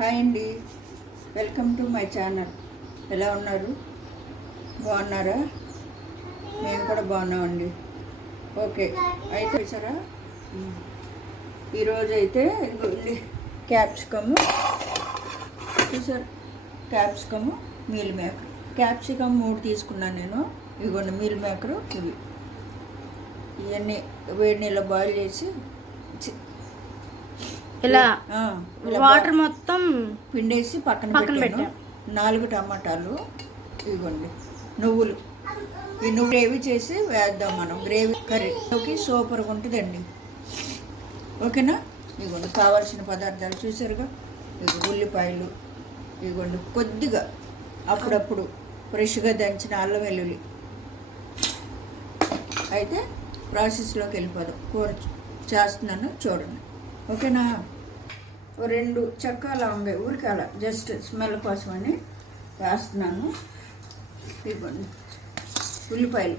Hi అండి. Welcome to my channel. ఎలా ఉన్నారు? బాగున్నారా? మేము కూడా బాగున్నామండి. ఓకే. అయితే చూసారా? ఈరోజు అయితే క్యాప్సికము. చూసారు? Capsicum meal maker. క్యాప్సికమ్ మూడు తీసుకున్నాను నేను. ఇదిగోండి మీల్ మేకరు ఇవి. ఇవన్నీ వేడి నీళ్ళ బాయిల్ చేసి ఇలా వాటర్ మొత్తం పిండేసి పక్కన పక్కన పెట్టాను. నాలుగు టమాటాలు ఇవ్వండి. నువ్వులు. ఈ నువ్వు గ్రేవీ చేసి వేద్దాం మనం. గ్రేవీ కర్రీలోకి సూపర్గా ఉంటుందండి. ఓకేనా? ఇదిగోండి కావాల్సిన పదార్థాలు చూసారుగా? ఇవి ఉల్లిపాయలు. ఇదిగోండి కొద్దిగా అప్పుడప్పుడు ఫ్రెష్గా దంచిన అల్లం వెల్లుల్లి. అయితే ప్రాసెస్లోకి వెళ్ళిపోదాం. కూర చేస్తున్నాను. చూడండి. ఓకేనా? రెండు చెక్క లవంగా ఊరికాల జస్ట్ స్మెల్ కోసం అని వేస్తున్నాను. ఇవ్వండి. ఉల్లిపాయలు.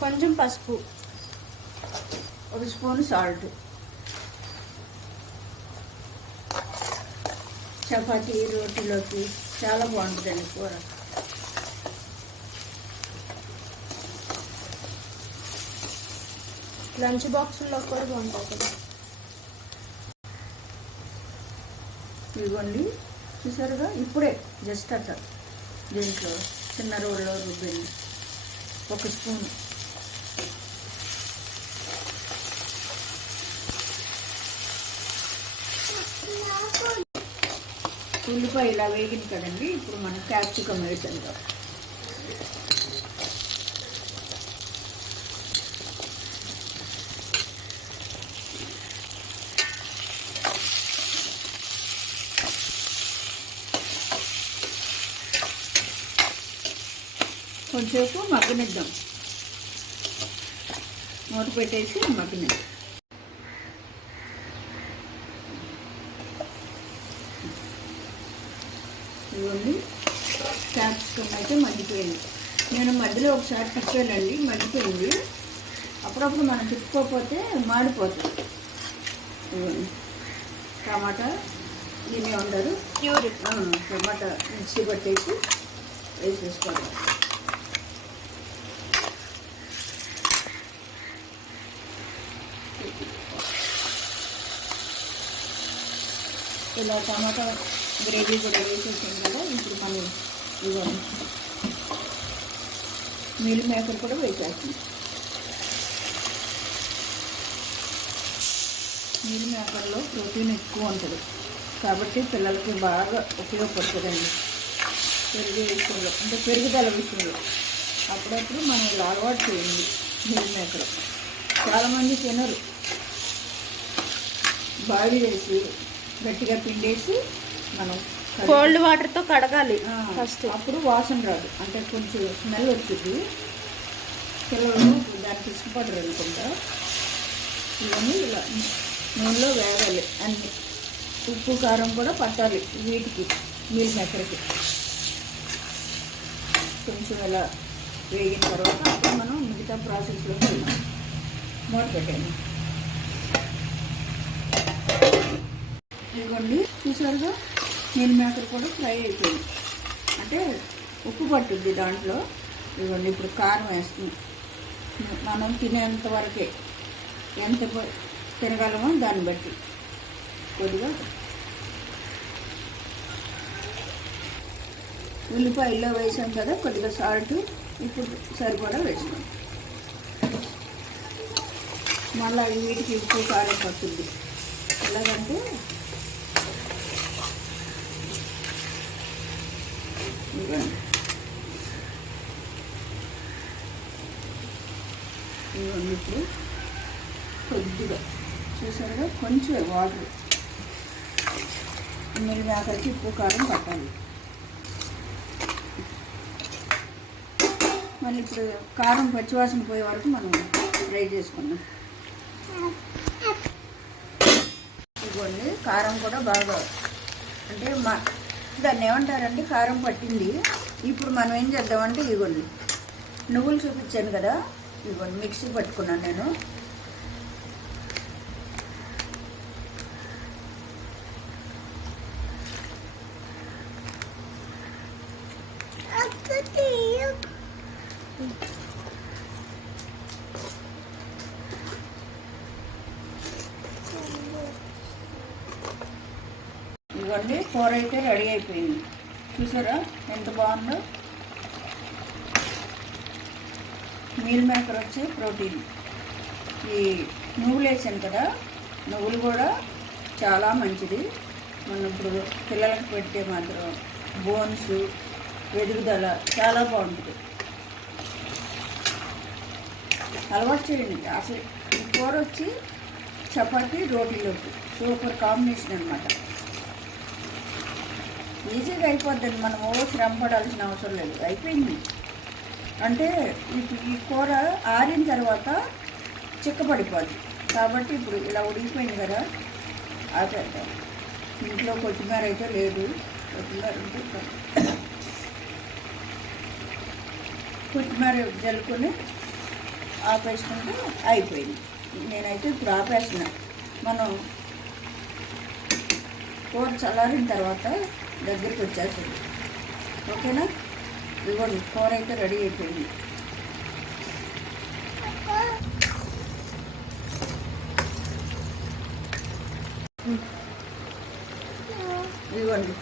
కొంచెం పసుపు. ఒక స్పూన్ సాల్ట్. చపాతీ రోటీలోకి చాలా బాగుంటుందండి కూర. లంచ్ బాక్సుల్లో కూడా బాగుంటుంది కదా. ఇదిగోండి. చూసారుగా? ఇప్పుడే జస్ట్ అట్లా దీంట్లో చిన్న రోల్లో రుబ్బింది. ఒక స్పూన్. ఉల్లిపాయ ఇలా వేగింది కదండి. ఇప్పుడు మనం క్యాప్సికమ్ వేసాం కొంచెంసేపు మగ్గనిద్దాం. మూత పెట్టేసి మగ్గనిద్దాం. ఇవ్వండి క్యాప్సికమ్ అయితే మగ్గిపోయింది. నేను మధ్యలో ఒకసారి తిప్పానండి మగ్గిపోయింది. అప్పుడప్పుడు మనం తిప్పుకోకపోతే మాడిపోతుంది. ఇవ్వండి టమాటా దీన్ని ఉండదు టమాటా మిక్సీ పట్టేసి వేసేసుకోవాలి. ఇలా టమాటా గ్రేవీ కూడా వేసేసాం కదా ఇప్పుడు మనం ఇవ్వాలి మిల్ మేకర్ కూడా వేసేస్తాం. మిల్ మేకర్లో ప్రోటీన్ ఎక్కువ ఉంటుంది. కాబట్టి పిల్లలకి బాగా ఉపయోగపడుతుందండి. పెరుగు విషయంలో అంటే పెరుగుదల విషయంలో. అప్పుడప్పుడు మనం ఇలా అలవాటు చేయండి మిల్ మేకర్. చాలామంది తినరు. బాయిల్ చేసి గట్టిగా పిండేసి మనం కోల్డ్ వాటర్తో కడగాలి ఫస్ట్. అప్పుడు వాసన రాదు. అంటే కొంచెం స్మెల్ వచ్చింది పిల్లలు దానికి ఇష్టపడరు అనుకుంటా. ఇవన్నీ ఇలా నూనెలో వేగాలి. అన్ని ఉప్పు కారం కూడా పట్టాలి వీటికి మీల్ మేకర్కి. కొంచెం ఇలా వేగిన తర్వాత అప్పుడు మనం మిగతా ప్రాసెస్లోకి వెళ్దాం. పెట్టండి ఇదిగోండి చూసారుగా? నేను మేకలు కూడా ఫ్రై అయిపోయింది అంటే ఉప్పు పట్టుద్ది దాంట్లో. ఇదిగోండి ఇప్పుడు కారం వేస్తుంది మనం తినేంత వరకే ఎంత తినగలమో దాన్ని బట్టి. కొద్దిగా ఉల్లిపాయల్లో వేసాం కదా కొద్దిగా సాల్ట్ ఇప్పుడు సరిపడా వేసాం మళ్ళీ వీటికి ఉప్పు కారం పట్టుద్ది. ఎలాగంటే ఇదిగోండి. ఇదిగోండి కొద్దిగా. చూసారుగా? కొంచెం వాటర్. మిల్ మేకర్కి ఉప్పు కారం పట్టాలి. మళ్ళీ ఇప్పుడు కారం పచ్చివాసన పోయే వరకు మనం ఫ్రై చేసుకుందాం. ఇదిగోండి కారం కూడా బాగా అంటే మా దాన్ని ఏమంటారంటే కారం పట్టింది. ఇప్పుడు మనం ఏం చేద్దామంటే ఇదిగోండి. నువ్వులు చూపించాను కదా? ఇవన్నీ మిక్సీ పట్టుకున్నాను నేను. ఇవన్నీ కూర అయితే రెడీ అయిపోయింది. చూసారా ఎంత బాగుందో? మీల్ మేకర్ వచ్చి ప్రోటీన్. ఈ నువ్వులు వేసాను కదా నువ్వులు కూడా చాలా మంచిది. మనం ఇప్పుడు పిల్లలకు పెట్టే మాత్రం బోన్స్ ఎదుగుదల చాలా బాగుంటుంది. అలవాటు చేయండి. అసలు ఈ కూర వచ్చి చపాతి రోటీలోకి సూపర్ కాంబినేషన్ అనమాట ఈజీగా అయిపోద్దండి. మనం ఓ శ్రమ పడాల్సిన అవసరం లేదు. అయిపోయింది. అంటే ఇప్పుడు ఈ కూర ఆరిన తర్వాత చిక్కబడిపోద్ది. కాబట్టి ఇప్పుడు ఇలా ఉడికిపోయింది కదా. ఆపేద్దాం ఇంట్లో కొత్తిమీర అయితే లేదు. కొత్తిమీర ఉంటే కొత్తిమీర జల్లుకొని ఆపేసుకుంటే అయిపోయింది. నేనైతే ఇప్పుడు ఆపేస్తున్నా. మనం కూర చల్లారిన తర్వాత దగ్గరికి వచ్చేస్తుంది ఓకేనా? ఇవ్వండి కూర అయితే రెడీ అయిపోయింది. ఇవ్వండి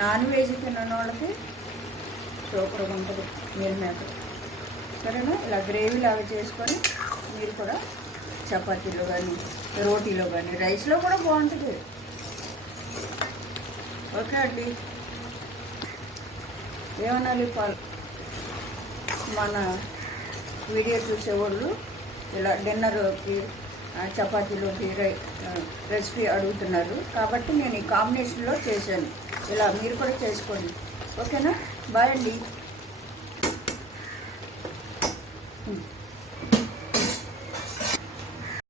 నాన్ వెజ్ తిన్న వాళ్ళకి సూపర్గా ఉంటుంది మీరు మేక. సరేనా? ఇలా గ్రేవీ లాగా చేసుకొని మీరు కూడా చపాతీలో కానీ రోటీలో కానీ రైస్లో కూడా బాగుంటుంది. ఓకే అండి. ఏమనాలి పాల్ మన వీడియో చూసేవాళ్ళు ఇలా డిన్నర్కి చపాతీలోకి రెసిపీ అడుగుతున్నారు. కాబట్టి నేను ఈ కాంబినేషన్లో చేశాను. ఇలా మీరు కూడా చేసుకోండి. ఓకేనా? బాయ్ అండి.